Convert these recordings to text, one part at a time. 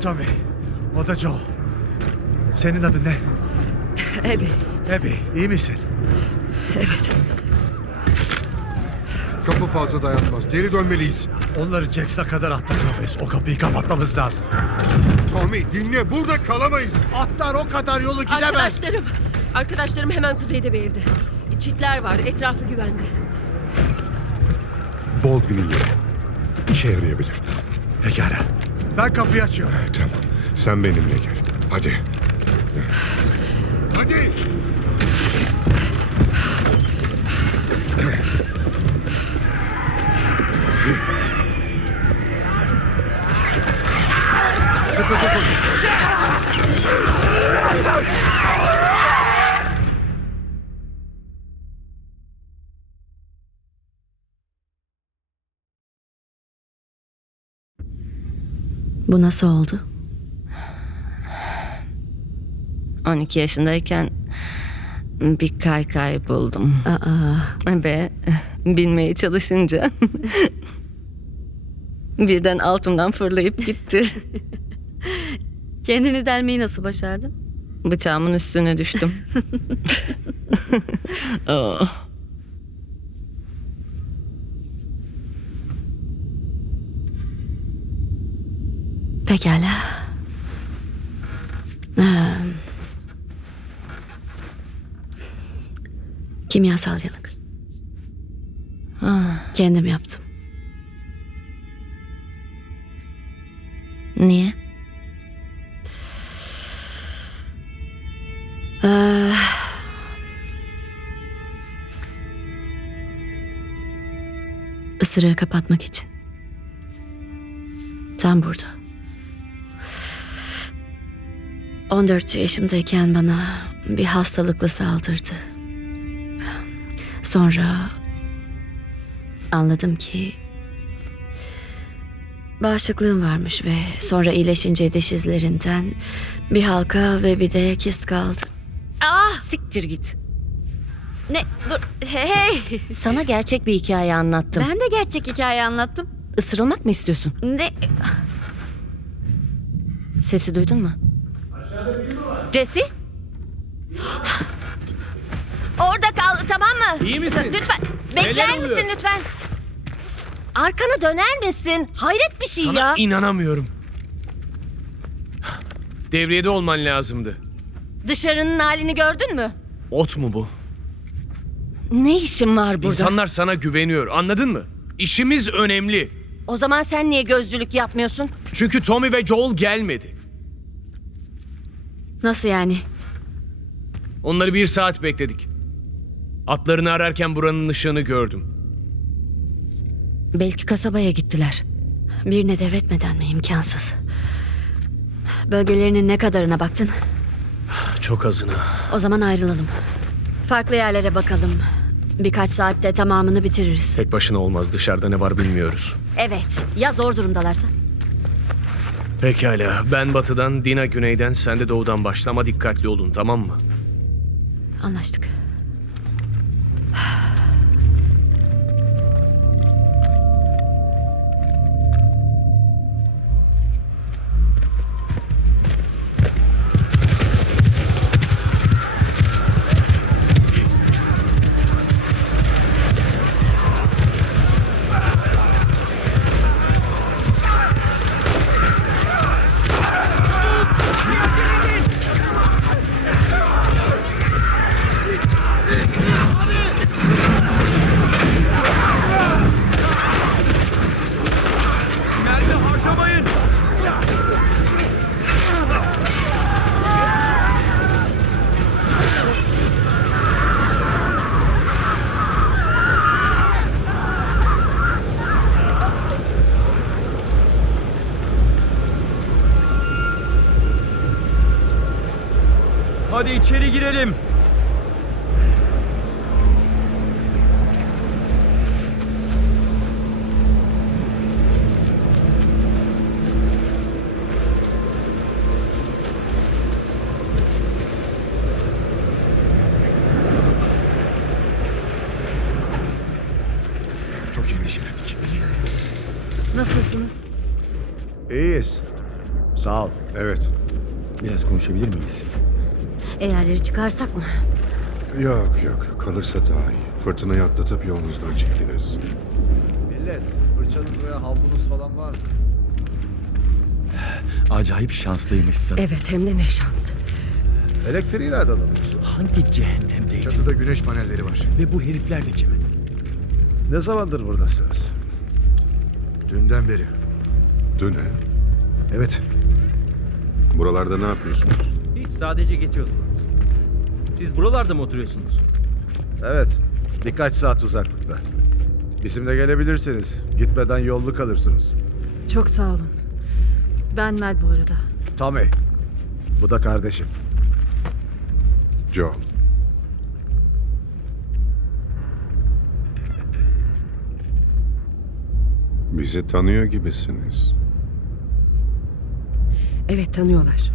Tommy. O da Joel. Senin adın ne? Abby. Abby, iyi misin? Kapı fazla dayanmaz. Geri dönmeliyiz. Onları Jacks'a kadar atlatmalıyız. O kapıyı kapatmamız lazım. Tommy dinle. Burada kalamayız. Atlar o kadar yolu gidemez. Arkadaşlarım. Arkadaşlarım hemen kuzeyde bir evde. Çitler var. Etrafı güvende. Baldwin'in yeri. İşe yarayabilir. Pekala. Ben kapıyı açıyorum. Tamam. Sen benimle gel. Hadi. Hadi. Sıkı tutun. Bu nasıl oldu? 12 yaşındayken bir kaykay buldum. Aa, Ve binmeye çalışınca birden altımdan fırlayıp gitti. kendini delmeyi nasıl başardın? Bıçağımın üstüne düştüm. Oh. Pekala. Ee, kimyasal yanık. Kendim yaptım. Niye? Ee, ısırığı kapatmak için. Tam burada. 14 yaşımdayken bana bir hastalıkla saldırdı. Sonra anladım ki bağışıklığım varmış ve sonra iyileşince diş izlerinden bir halka ve bir de kist kaldı. Ah siktir git. Ne? Dur. Hey! Sana gerçek bir hikaye anlattım. Ben de gerçek hikaye anlattım. Isırılmak mı istiyorsun? Ne? Sesi duydun mu? Jesse? Orada kal tamam mı? İyi misin? Lütfen bekler Neler oluyor? misin lütfen? Arkana döner misin? Hayret bir şey Sana ya. inanamıyorum. Devriyede olman lazımdı. Dışarının halini gördün mü? Ot mu bu? Ne işin var burada? İnsanlar sana güveniyor anladın mı? İşimiz önemli. O zaman sen niye gözcülük yapmıyorsun? Çünkü Tommy ve Joel gelmedi. Nasıl yani? Onları bir saat bekledik. Atlarını ararken buranın ışığını gördüm. Belki kasabaya gittiler. Birine devretmeden mi? imkansız. Bölgelerinin ne kadarına baktın? Çok azına. O zaman ayrılalım. Farklı yerlere bakalım. Birkaç saatte tamamını bitiririz. Tek başına olmaz dışarıda ne var bilmiyoruz. Evet. Ya zor durumdalarsa? Pekala ben batıdan, Dina güneyden, sen de doğudan başla ama dikkatli olun tamam mı? Anlaştık. Hadi içeri girelim. Çok endişelendik. Nasılsınız? İyiyiz. Sağ ol. Evet. Biraz konuşabilir miyiz? Çıkarsak mı? Yok yok. Kalırsa daha iyi. Fırtınayı atlatıp yolunuzdan çekiliriz. Millet, fırçanız veya havlunuz falan var mı? Acayip şanslıymışsın. Evet hem de ne şans. Elektriği nereden alıyorsun? Hangi cehennemdeydin? Çatıda güneş panelleri var. Ve bu herifler de kim? Ne zamandır buradasınız? Dünden beri. Dün he? Evet, Buralarda ne yapıyorsunuz? Hiç sadece geçiyordum. Siz buralarda mı oturuyorsunuz? evet. Birkaç saat uzaklıkta. Bizimle gelebilirsiniz. Gitmeden yollu kalırsınız. Çok sağ olun. Ben Mel bu arada. Tommy. Bu da kardeşim. Joe. Bizi tanıyor gibisiniz. Evet tanıyorlar.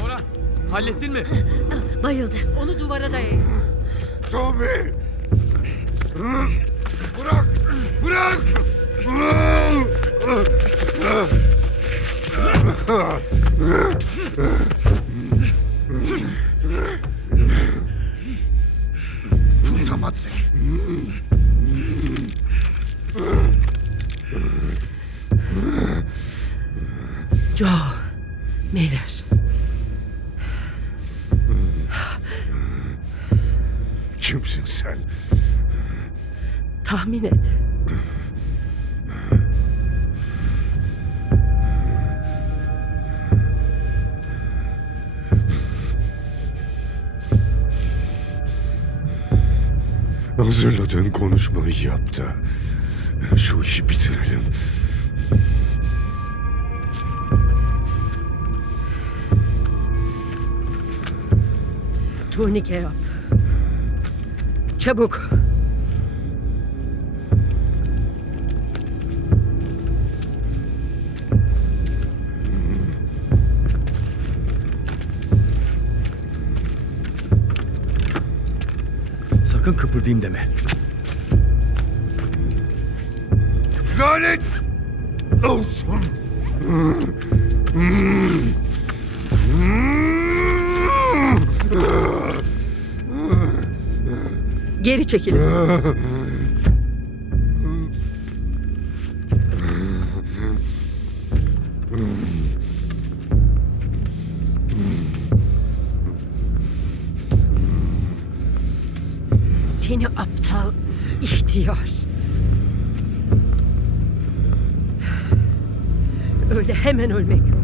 Nora, hallettin mi? Bayıldı. Onu duvara dayayın. Tommy! Bırak! Bırak! Puta madre. Joe. Neler? Kimsin sen? Tahmin et. Hazırladığın konuşmayı yap da şu işi bitirelim. Turnike yap. Çabuk. Sakın kıpırdayım deme. Lanet olsun! Geri çekilin. Hemen ölmek yok.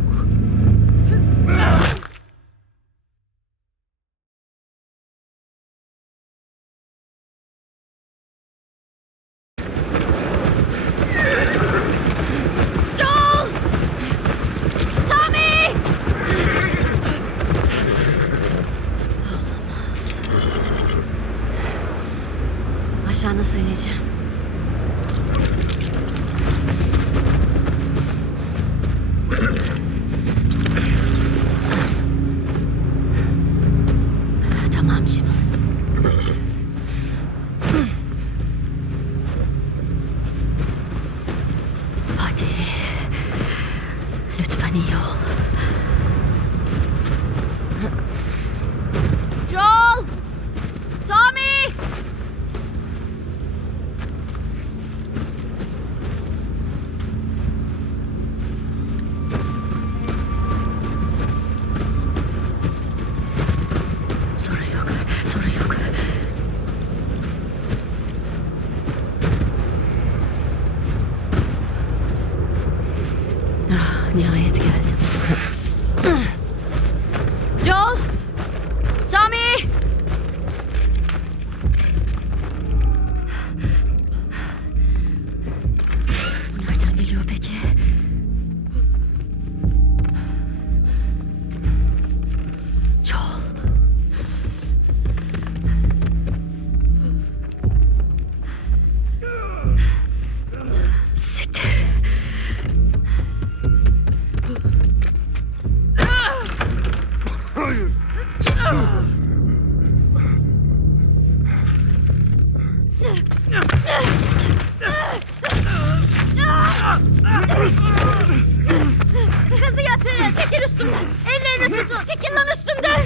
Kızı yatırın. Çekil üstümden. Ellerini tutun. Çekil lan üstümden.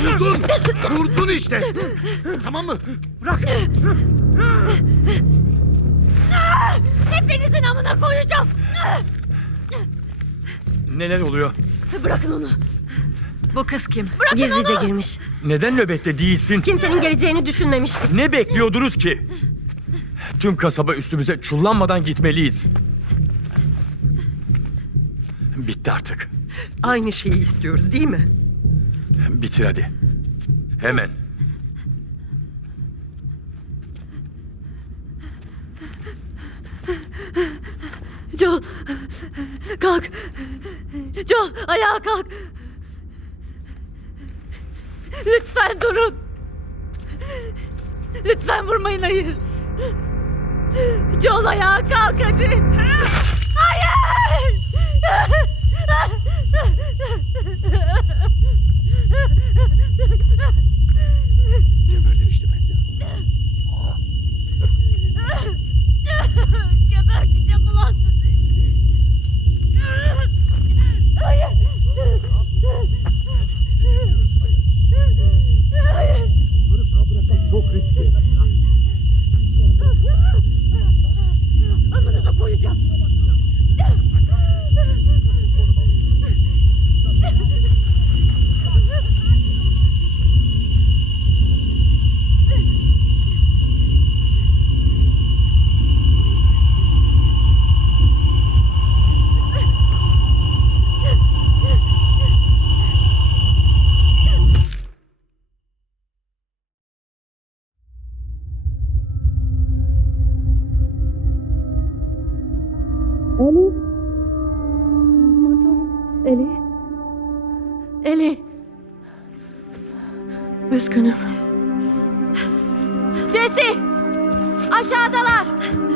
Vurdun. Vurdun işte. Tamam mı? Bırak. Hepinizin amına koyacağım. Neler oluyor? Bırakın onu. Bu kız kim? Gizlice girmiş. Neden nöbette değilsin? Kimsenin geleceğini düşünmemiştik. Ne bekliyordunuz ki? Tüm kasaba üstümüze çullanmadan gitmeliyiz. Bitti artık. Aynı şeyi istiyoruz değil mi? Bitir hadi. Hemen. Joel. Kalk. Joel ayağa kalk. Lütfen durun. Lütfen vurmayın hayır. Joel ayağa kalk hadi. Hayır. Geberdin işte ben de. Geberteceğim ulan sizi. hipocrisia. 嗯。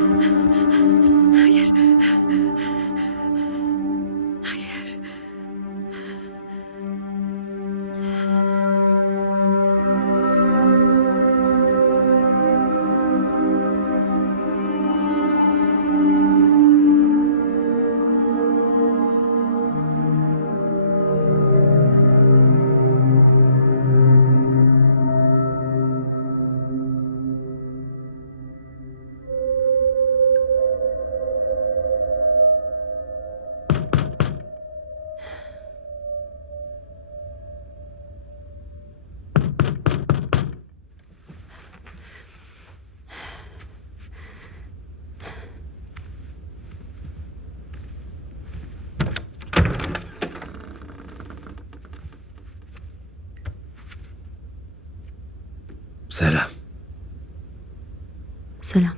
Selam. Selam.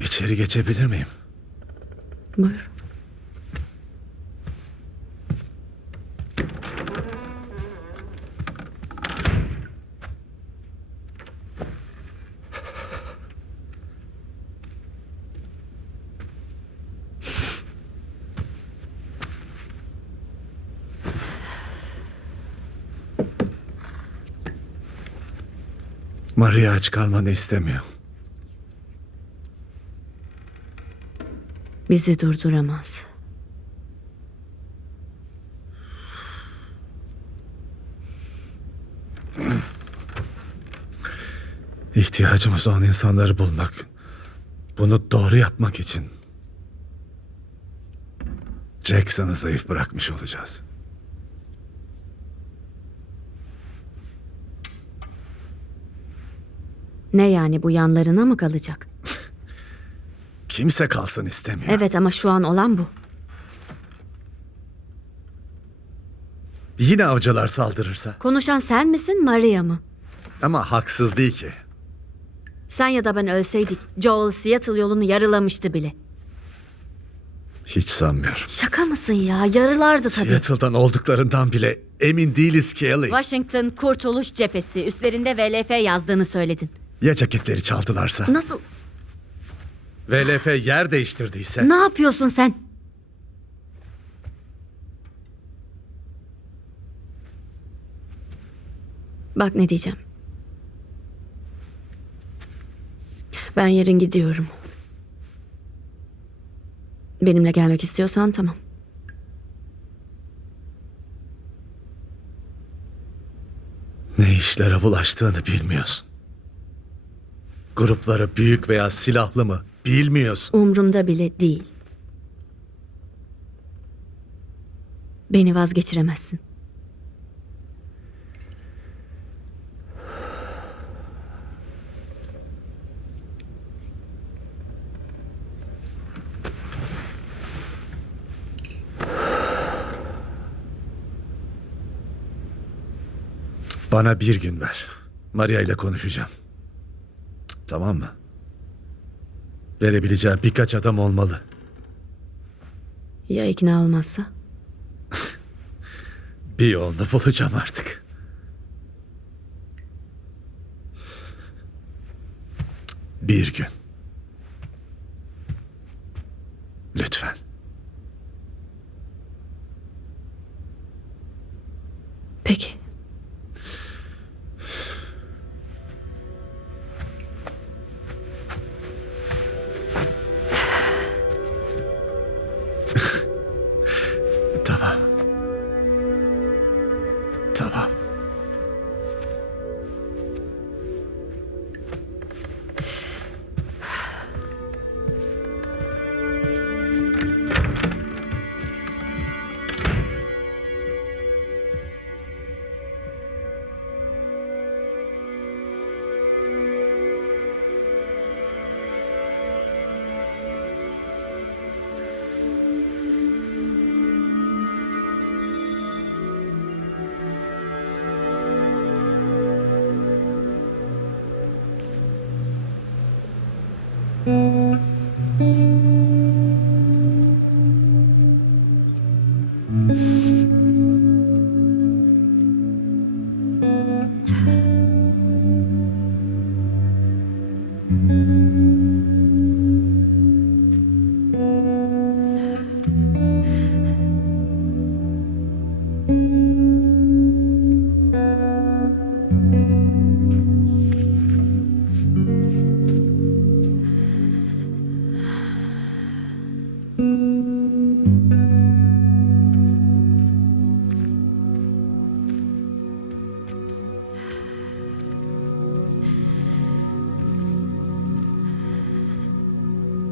İçeri geçebilir miyim? Buyur. Maria aç kalmanı istemiyor. Bizi durduramaz. İhtiyacımız olan insanları bulmak. Bunu doğru yapmak için. Jackson'ı zayıf bırakmış olacağız. Ne yani bu yanlarına mı kalacak? Kimse kalsın istemiyor. Evet ama şu an olan bu. Yine avcılar saldırırsa. Konuşan sen misin Maria mı? Ama haksız değil ki. Sen ya da ben ölseydik Joel Seattle yolunu yarılamıştı bile. Hiç sanmıyorum. Şaka mısın ya? Yarılardı tabii. Seattle'dan olduklarından bile emin değiliz ki Ellie. Washington Kurtuluş Cephesi üstlerinde VLF yazdığını söyledin. Ya ceketleri çaldılarsa? Nasıl? VLF yer değiştirdiyse? Ne yapıyorsun sen? Bak ne diyeceğim. Ben yarın gidiyorum. Benimle gelmek istiyorsan tamam. Ne işlere bulaştığını bilmiyorsun. Grupları büyük veya silahlı mı bilmiyorsun. Umrumda bile değil. Beni vazgeçiremezsin. Bana bir gün ver. Maria ile konuşacağım. Tamam mı? Verebileceği birkaç adam olmalı. Ya ikna olmazsa? Bir yolunu bulacağım artık. Bir gün. Lütfen.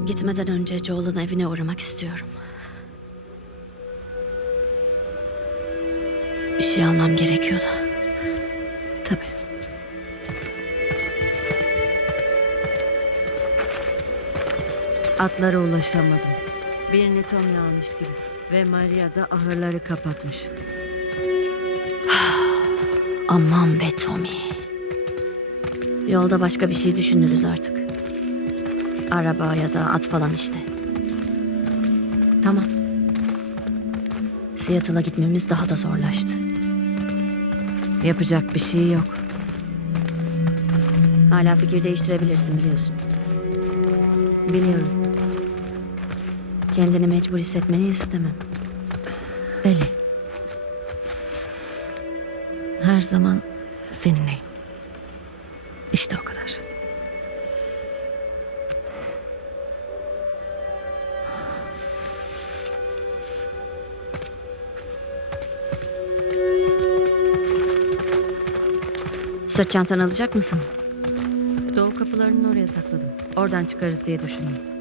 Gitmeden önce Joel'ın evine uğramak istiyorum. Bir şey almam gerekiyor da. Tabii. Atlara ulaşamadım. Birini Tommy almış gibi. Ve Maria da ahırları kapatmış. Aman be Tommy. Yolda başka bir şey düşünürüz artık. Araba ya da at falan işte. Tamam. Seattle'a gitmemiz daha da zorlaştı. Yapacak bir şey yok. Hala fikir değiştirebilirsin biliyorsun. Biliyorum. Kendini mecbur hissetmeni istemem. Beli. Her zaman seninleyim. İşte o kadar. Sırt çantanı alacak mısın? Doğu kapılarının oraya sakladım. Oradan çıkarız diye düşündüm.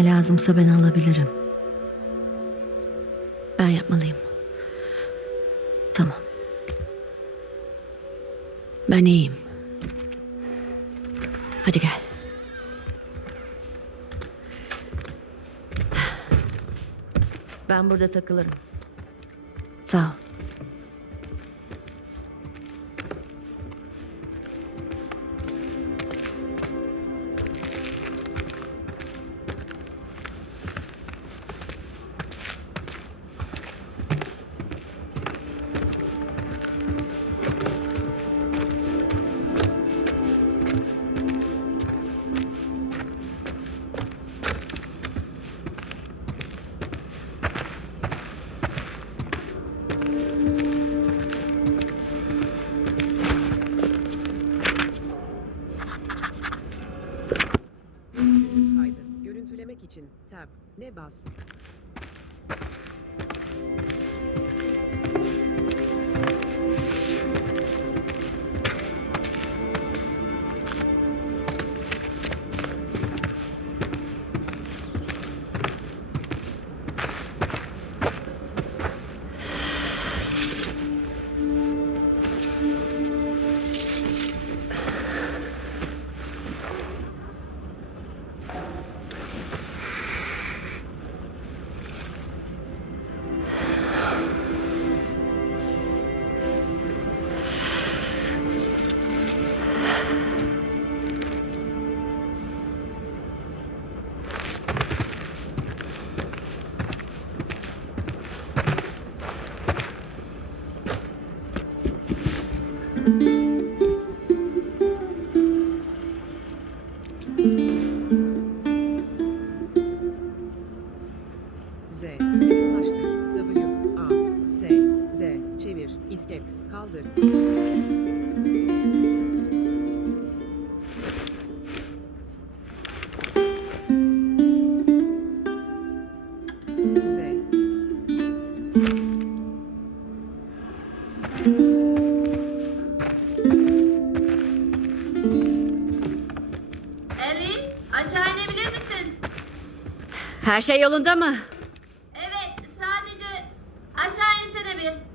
Ne lazımsa ben alabilirim. Ben yapmalıyım. Tamam. Ben iyiyim. Hadi gel. Ben burada takılırım. Kaldır. Ellie aşağı inebilir misin? Her şey yolunda mı? Evet sadece aşağı insene bir.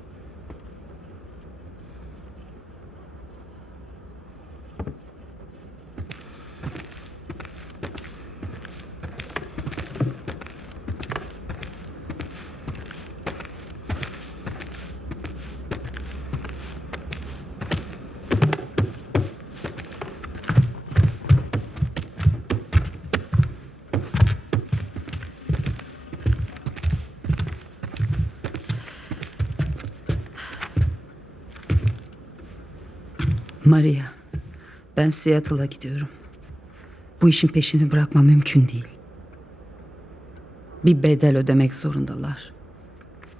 Maria, ben Seattle'a gidiyorum. Bu işin peşini bırakma mümkün değil. Bir bedel ödemek zorundalar.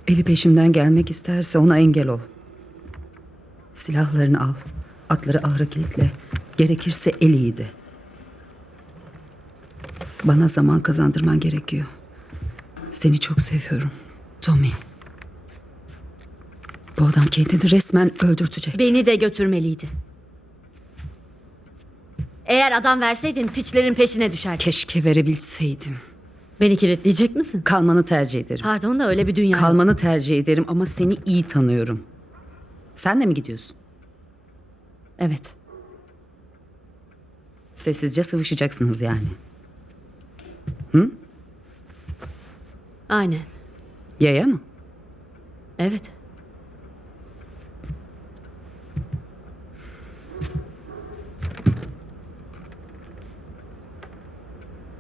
Eli peşimden gelmek isterse ona engel ol. Silahlarını al, atları ahıra kilitle, gerekirse Eli'yi de. Bana zaman kazandırman gerekiyor. Seni çok seviyorum, Tommy. Bu adam kendini resmen öldürtecek. Beni de götürmeliydi. Eğer adam verseydin piçlerin peşine düşerdi. Keşke verebilseydim. Beni kilitleyecek misin? Kalmanı tercih ederim. Pardon da öyle bir dünya. yok. Kalmanı tercih ederim ama seni iyi tanıyorum. Sen de mi gidiyorsun? Evet. Sessizce sıvışacaksınız yani. Aynen. Yaya mı? Evet.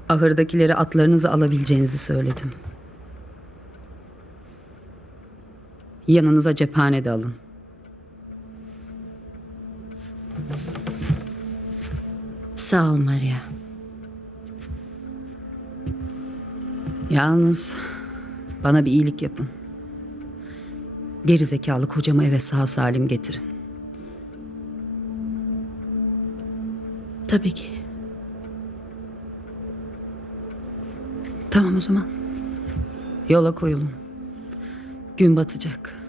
Ahırdakileri atlarınızı alabileceğinizi söyledim. Yanınıza cephane de alın. Sağ ol Maria. Yalnız bana bir iyilik yapın. Geri zekalı kocamı eve sağ salim getirin. Tabii ki. Tamam o zaman. Yola koyulun. Gün batacak.